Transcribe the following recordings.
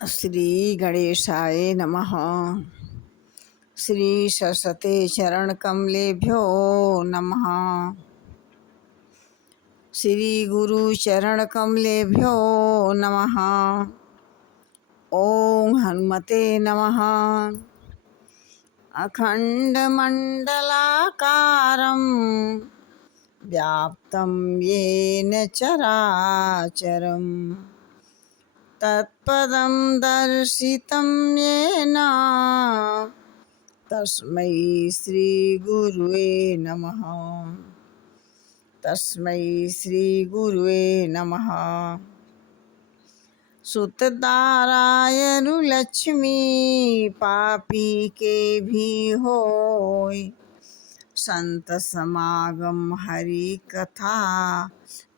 श्री गणेशाय नमः। श्री सरस्वते चरण कमलेभ्यो नमः। श्री गुरु चरण कमलेभ्यो नमः। ओम हनुमते नमः। अखंड मंडलाकारं व्याप्तं येन चराचरं तत्पदं दर्शितं येन तस्मै श्री गुरुवे नमः। तस्मै श्री गुरुवे नमः। सुतदारायरु लक्ष्मी पापी के भी होय, संत समागम हरि कथा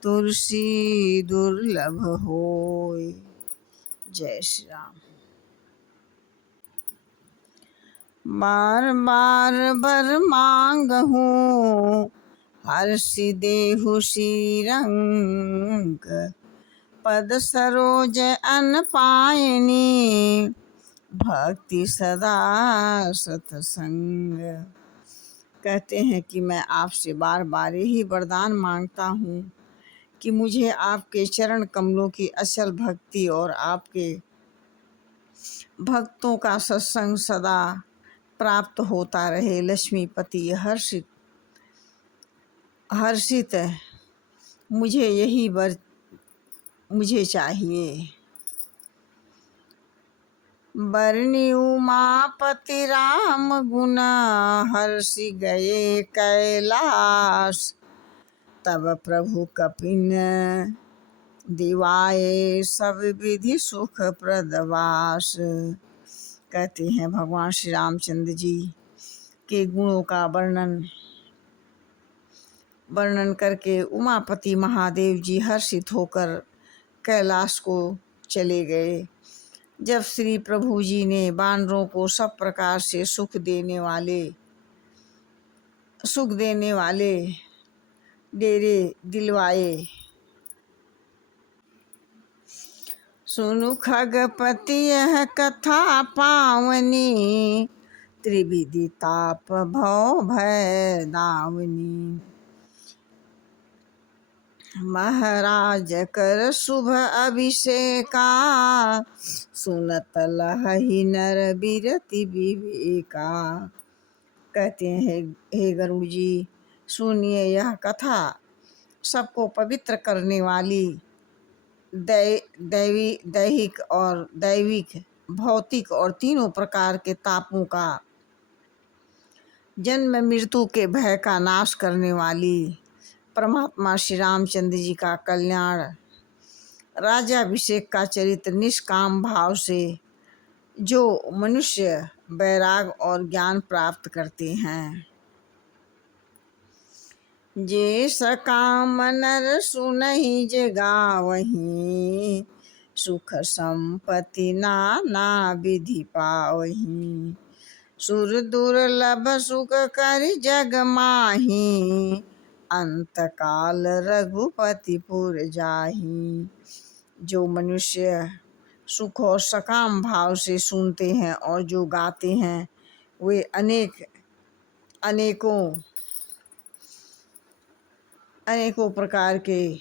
तुलसी दुर्लभ होय। जय श्री राम। बार बार बर मांगहूँ हर्षि देहु श्रीरंग, पद सरोज अन पायनी भक्ति सदा सतसंग। कहते हैं कि मैं आपसे बार बार यही वरदान मांगता हूँ कि मुझे आपके चरण कमलों की अचल भक्ति और आपके भक्तों का सत्संग सदा प्राप्त होता रहे। लक्ष्मीपति हर्षित मुझे यही वर मुझे चाहिए। बरनी उमापति राम गुना हर्षि गए कैलाश, तब प्रभु कपिन दिवाए सब विधि सुख प्रदवास। कहते हैं भगवान श्री रामचंद्र जी के गुणों का वर्णन करके उमापति महादेव जी हर्षित होकर कैलाश को चले गए। जब श्री प्रभु जी ने बानरों को सब प्रकार से सुख देने वाले डेरे दिलवाए। सुनु खगपति यह कथा पावनी, त्रिविधि ताप भव भय दावनी। महाराज कर शुभ अभिषेका, सुनत लहहि नर बिरति विवेका। कहते हैं हे गरुड़ जी, सुनिए यह कथा सबको पवित्र करने वाली दैहिक और दैविक भौतिक और तीनों प्रकार के तापों का, जन्म मृत्यु के भय का नाश करने वाली परमात्मा श्री रामचंद्र जी का कल्याण, राजाभिषेक का चरित्र निष्काम भाव से जो मनुष्य वैराग और ज्ञान प्राप्त करते हैं। जे सकाम नर सुनहि जे गावहीं, सुख संपत्ति नाना विधि पावहीं। सुर दुर्लभ सुख कर जग माही, अंत काल रघुपति पुर जाही। जो मनुष्य सुख और सकाम भाव से सुनते हैं और जो गाते हैं, वे अनेकों प्रकार के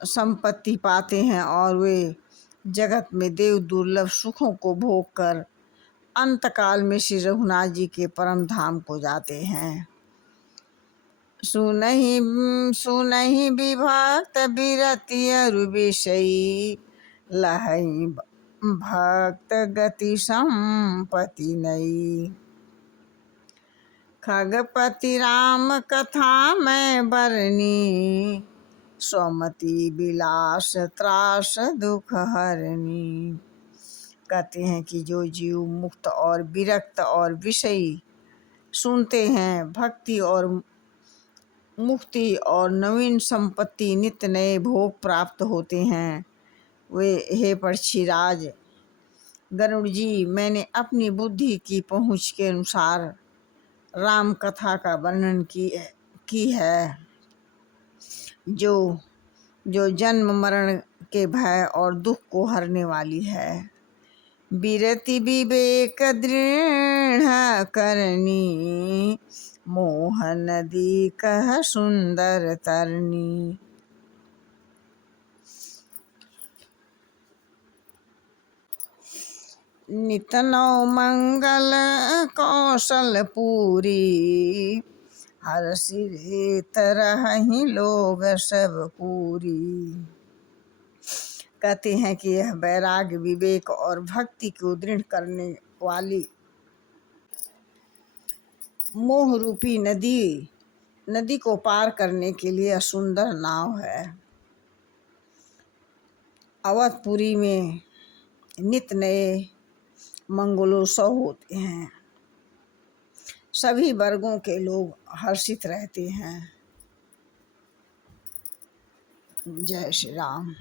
संपत्ति पाते हैं और वे जगत में देव दुर्लभ सुखों को भोग कर अंतकाल में श्री रघुनाथ जी के परम धाम को जाते हैं। सुनहि विभक्त बिरति अरु विषयी, लहई भक्त गति संपत्ति नई। खगपति राम कथा मैं बरनी, स्वमति विलास त्रास दुख हरनी। कहते हैं कि जो जीव मुक्त और विरक्त और विषयी सुनते हैं, भक्ति और मुक्ति और नवीन संपत्ति नित्य नए भोग प्राप्त होते हैं, वे हे पक्षीराज गरुड़ जी, मैंने अपनी बुद्धि की पहुँच के अनुसार राम कथा का वर्णन की है। जो जो जन्म मरण के भय और दुख को हरने वाली है। बिरति विवेक दृढ़ करनी, मोह नदी कह सुंदर तरनी। नित नौ मंगल कौशल पूरी, हर सिर तरहि लोग सब पूरी। कहते हैं कि यह वैराग्य, विवेक और भक्ति को दृढ़ करने वाली मोह रूपी नदी को पार करने के लिए सुंदर नाव है। अवधपुरी में नित नए मंगलोत्सव होते हैं। सभी वर्गों के लोग हर्षित रहते हैं। जय श्री राम।